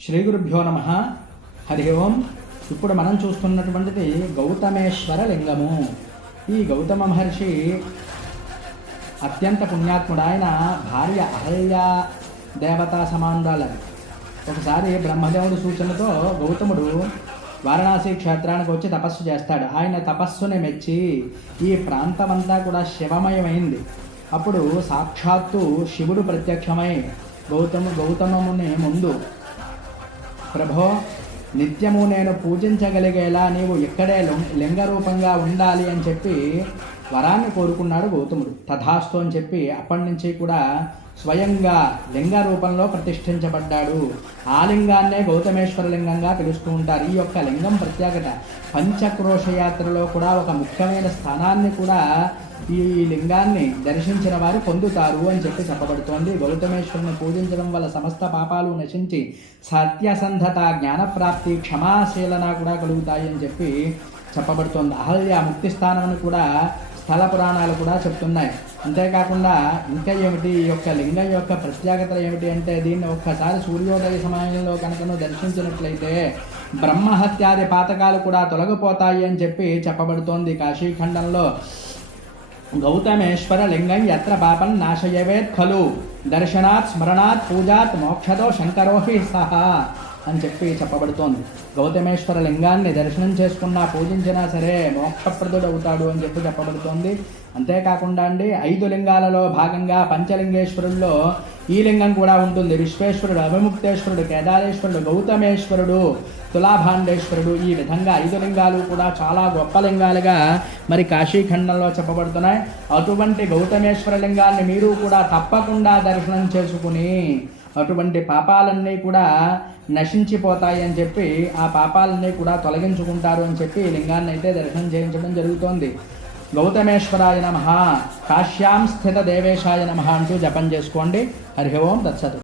శ్రీ గురుభ్యో నమ. హరి ఓం. ఇప్పుడు మనం చూస్తున్నటువంటిది గౌతమేశ్వర లింగము ఈ గౌతమ మహర్షి అత్యంత పుణ్యాత్ముడు ఆయన భార్య అహల్య దేవతా సమానురాలది ఒకసారి బ్రహ్మదేవుడి సూచనతో గౌతముడు వారణాసి క్షేత్రానికి వచ్చి తపస్సు చేస్తాడు. ఆయన తపస్సుని మెచ్చి ఈ ప్రాంతమంతా కూడా శివమయమైంది. అప్పుడు సాక్షాత్తు శివుడు ప్రత్యక్షమై గౌతము గౌతమముని ముందు ప్రభో నిత్యము నేను పూజించగలిగేలా నీవు ఇక్కడే లింగ- లింగ రూపంగా ఉండాలి అని చెప్పి వరాన్ని కోరుకున్నాడు గౌతముడు. తథాస్తు అని చెప్పి అప్పటి నుంచి కూడా స్వయంగా లింగ రూపంలో ప్రతిష్ఠించబడ్డాడు. ఆ లింగాన్నే గౌతమేశ్వర లింగంగా పిలుస్తూ ఉంటారు. ఈ యొక్క లింగం ప్రత్యేకత. పంచక్రోష యాత్రలో కూడా ఒక ముఖ్యమైన స్థానాన్ని కూడా ఈ లింగాన్ని దర్శించిన వారు పొందుతారు అని చెప్పి చెప్పబడుతోంది. గౌతమేశ్వరుని పూజించడం వల్ల సమస్త పాపాలు నశించి సత్యసంధత జ్ఞానప్రాప్తి క్షమాశీలన కూడా కలుగుతాయి అని చెప్పి చెప్పబడుతోంది. అహల్య ముక్తి స్థానం కూడా స్థల పురాణాలు కూడా చెప్తున్నాయి. అంతేకాకుండా ఇంకా ఏమిటి? ఈ యొక్క లింగం యొక్క ప్రత్యేకత ఏమిటి అంటే దీన్ని ఒక్కసారి సూర్యోదయ సమయంలో కనుక దర్శించినట్లయితే బ్రహ్మహత్యాది పాతకాలు కూడా తొలగిపోతాయి అని చెప్పి చెప్పబడుతోంది. కాశీఖండంలో गौतमेश्वर लिंगं यत्र पापं नाशयवेत् खलु। दर्शनात् स्मरणात् पूजात् मोक्षदो शङ्करोऽपि सः। అని చెప్పి చెప్పబడుతోంది. గౌతమేశ్వర లింగాన్ని దర్శనం చేసుకున్నా పూజించినా సరే మోక్షప్రదుడు అవుతాడు అని చెప్పి చెప్పబడుతోంది. అంతేకాకుండా అండి ఐదు లింగాలలో భాగంగా పంచలింగేశ్వరుల్లో ఈ లింగం కూడా ఉంటుంది. విశ్వేశ్వరుడు అవిముక్తేశ్వరుడు కేదారేశ్వరుడు గౌతమేశ్వరుడు తులాభాండేశ్వరుడు. ఈ విధంగా ఐదు లింగాలు కూడా చాలా గొప్ప లింగాలుగా మరి కాశీఖండంలో చెప్పబడుతున్నాయి. అటువంటి గౌతమేశ్వర లింగాన్ని మీరు కూడా తప్పకుండా దర్శనం చేసుకుని అటువంటి పాపాలన్నీ కూడా నశించిపోతాయి అని చెప్పి ఆ పాపాలన్నీ కూడా తొలగించుకుంటారు అని చెప్పి లింగాన్ని అయితే దర్శనం చేయించడం జరుగుతోంది. గౌతమేశ్వరాయ నమ కాశ్యాం స్థిత దేవేశాయ నమ అంటూ జపం చేసుకోండి. హరి ఓం దత్సతు